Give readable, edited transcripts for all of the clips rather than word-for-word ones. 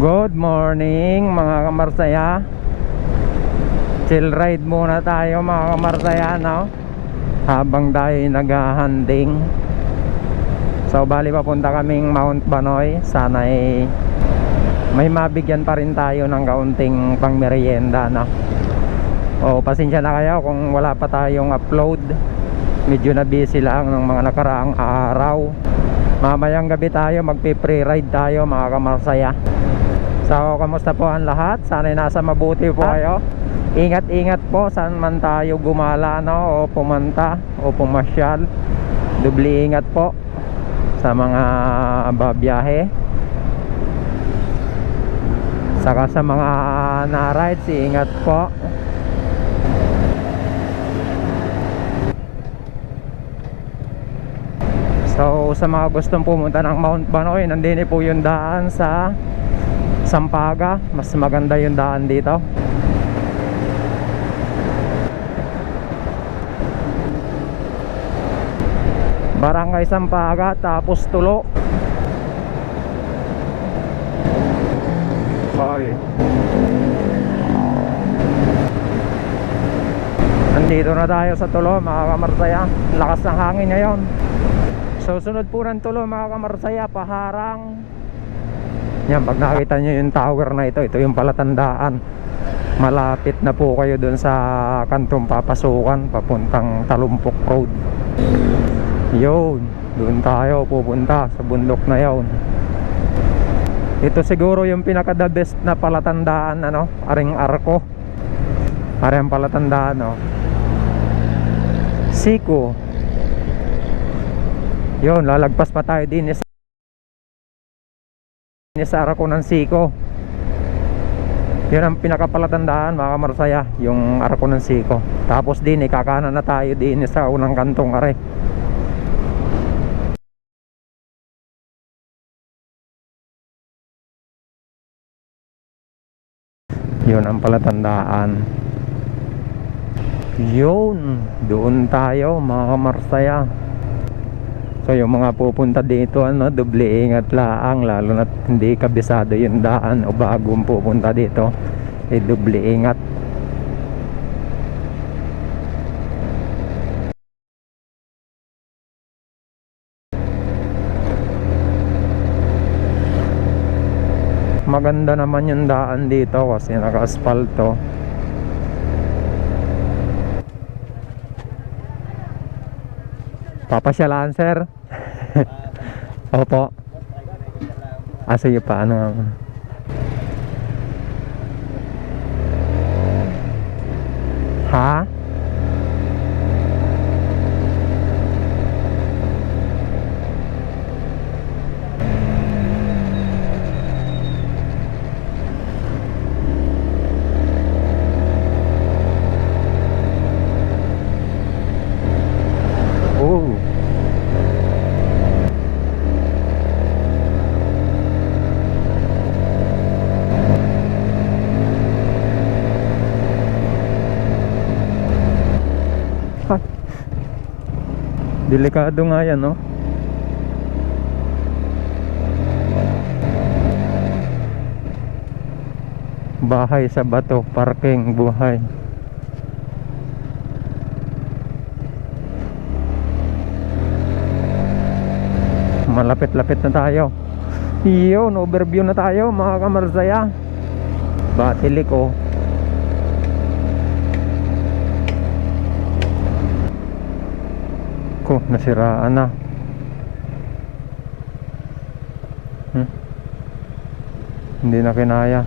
Good morning mga kamarsaya. Chill ride muna tayo mga kamarsaya, no? Habang tayo naghahanding. So bali papunta kaming Mount Banoy. Sana may mabigyan pa rin tayo ng kaunting pangmerienda, no? O pasensya na kayo kung wala pa tayong upload. Medyo na busy lang ng mga nakaraang araw. Mamayang gabi tayo magpi-free ride tayo mga kamarsaya. So kamusta po ang lahat? Sana'y nasa mabuti po kayo. Ingat-ingat po saan man tayo gumala, no? O pumunta o pumasyal. Dubli ingat po sa mga babiyahe, saka sa mga na-rides, ingat po. So sa mga gustong pumunta ng Mount Banoy, nandini po yung daan sa Sampaga. Mas maganda yung daan dito. Barangay Sampaga, tapos Tulo. Okay. Nandito na tayo sa Tulo mga kamarsaya. Lakas ng hangin ngayon. So sunod po ng Tulo mga kamarsaya, Paharang. Yan, pag nakita nyo yung tower na ito, ito yung palatandaan. Malapit na po kayo dun sa kantong papasukan papuntang Talumpok Road. Yun, doon tayo pupunta sa bundok na yun. Ito siguro yung pinaka the best na palatandaan, ano, aring arko. Aring palatandaan, no. Siko. Yun, lalagpas pa tayo din sa arko ng Siko. Yun ang pinakapalatandaan mga kamarsaya, yung arko ng Siko. Tapos din kakanan na tayo din sa unang kantong are. Yun ang palatandaan. Yun, doon tayo mga kamarsaya. So yung mga pupunta dito, ano, doble ingat laang, lalo na hindi kabisado yung daan o bagong pupunta dito, doble ingat. Maganda naman yung daan dito kasi naka-asfalto. Papasyalaan sir. Opo. Sige pa, ano. Ha? Oh. Delikado nga yan, no? Bahay sa bato, parking, buhay. Malapit-lapit na tayo. Yun, overview na tayo mga kamarsaya. Batilik, oh. Nasiraan na. Hindi na kinaya.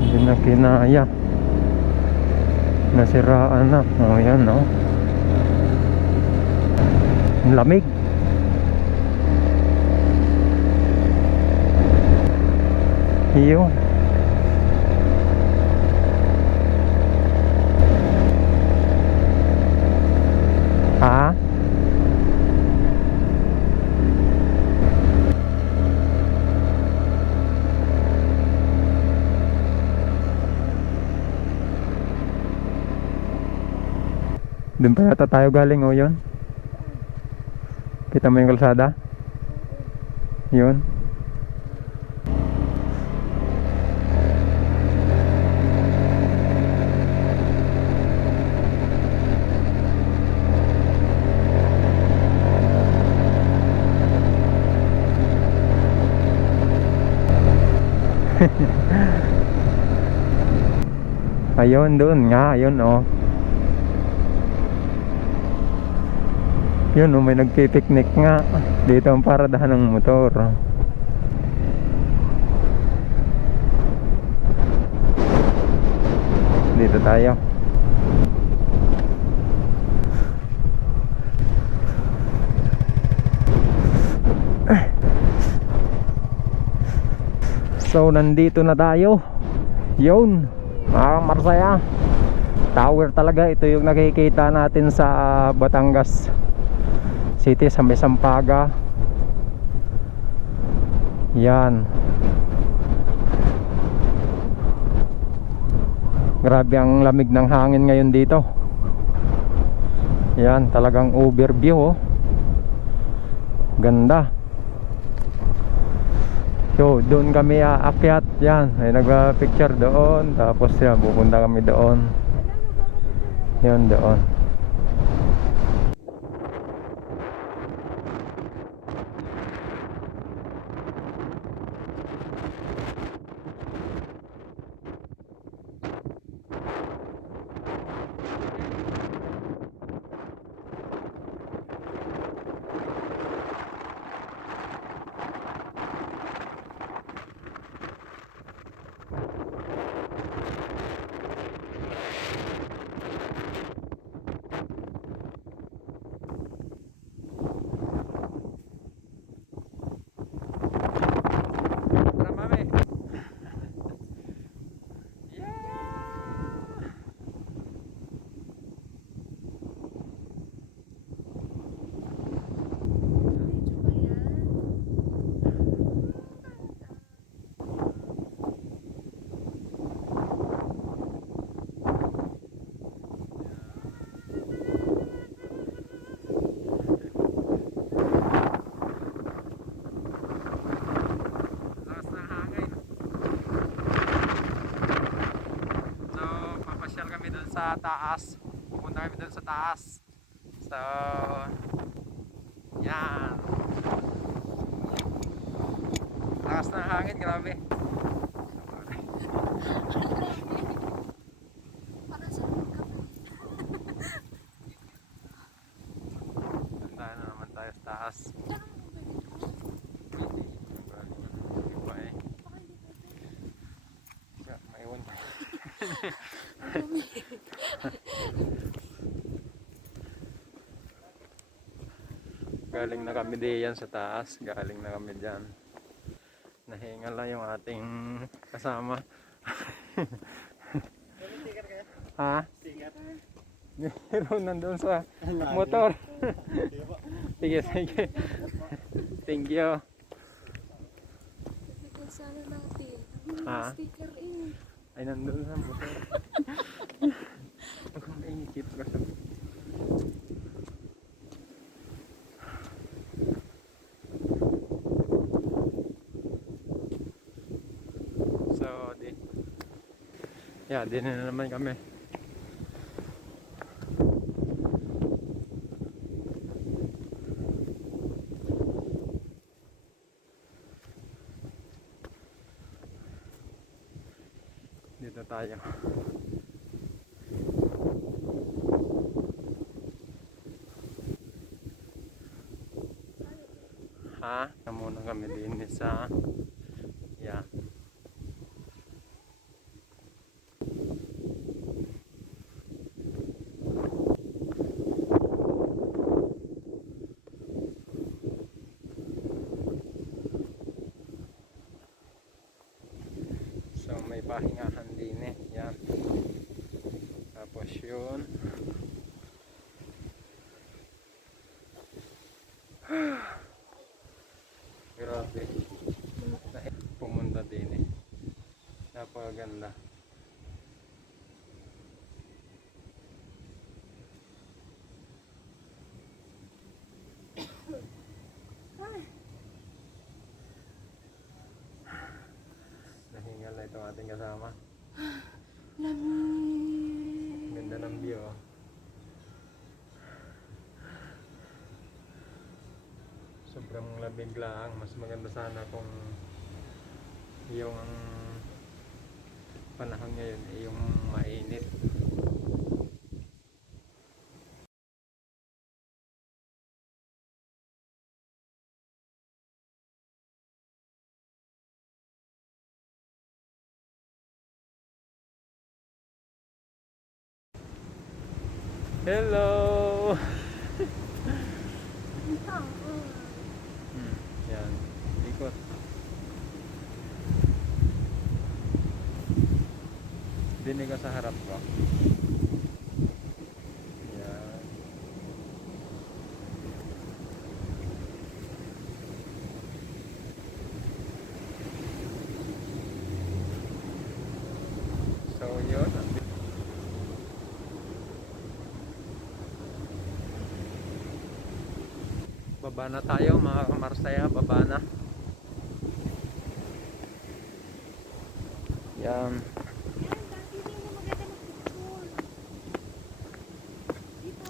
Hindi na kinaya. Nasiraan na. Oh, yan, no. Lamig. Iyo. Ha? Doon pa yata tayo galing, o yun. Kita mo yung kalsada? Yun. Ayun, doon nga, ayun oh. Yun oh, may nagpipiknik nga. Dito ang paradahan ng motor. Dito tayo. So nandito na tayo. Yun, mga Marsaya, tower talaga. Ito yung nakikita natin sa Batangas City, sa may Sampaga. Yan. Grabe ang lamig ng hangin ngayon dito. Yan, talagang overview oh. Ganda. So, doon kami aakyat. Yan, may nagpa-picture doon. Tapos yan, pupunta kami doon. Yan, doon. Sa taas, pupunta kami doon sa taas. So yan, taas ng hangin, grabe. Punta na naman tayo sa taas. Iba eh, maiwan pa. Galing na kami diyan sa taas. Galing na kami dyan. Nahinga lang yung ating kasama. Ha? Meron nandun sa motor. Sige, sige. Thank you. Sana natin. Ha? Sticker in. Ay, nandun sa motor. Ako naingit ko sa... So, din na naman kami. Dito tayo. Ha? Muna kami din sa yan. So may pahingahan din eh. Yan. Tapos yun. Grabe. Pumunta din eh. Napakaganda. itong ating kasama. Lamig. Ganda ng view. Oh. Sobrang lamig lang. Mas maganda sana kung yung panahon ngayon ay yung mainit. Hello! Yan. Ikot. Dinig ka sa harap ko. Yan. So yun. Baba na tayo mga kamarsaya. Baba na. Yan. Yan, dati din mo maganda mag-picture. Dito.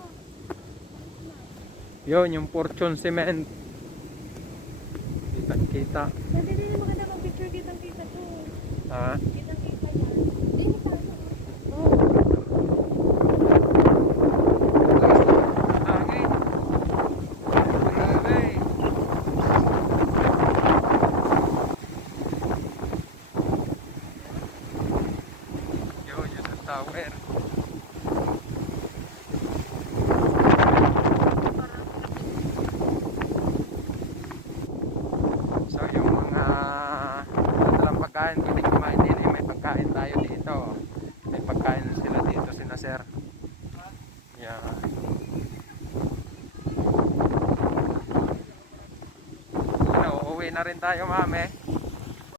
Yun, yung Fortune Cement. Kita-kita. Dati din mo maganda mag-picture kitang-kita to. Ha? Kitang-kita yan. Dito tayo. Oh. Hangin. Grabe. Yun, yun ang tower. So yung mga dalang pagkain, pwedeng kumain din eh. May pagkain tayo dito. May pagkain sila dito, sina sir. Yeah. Ano, uuwi na rin tayo mami.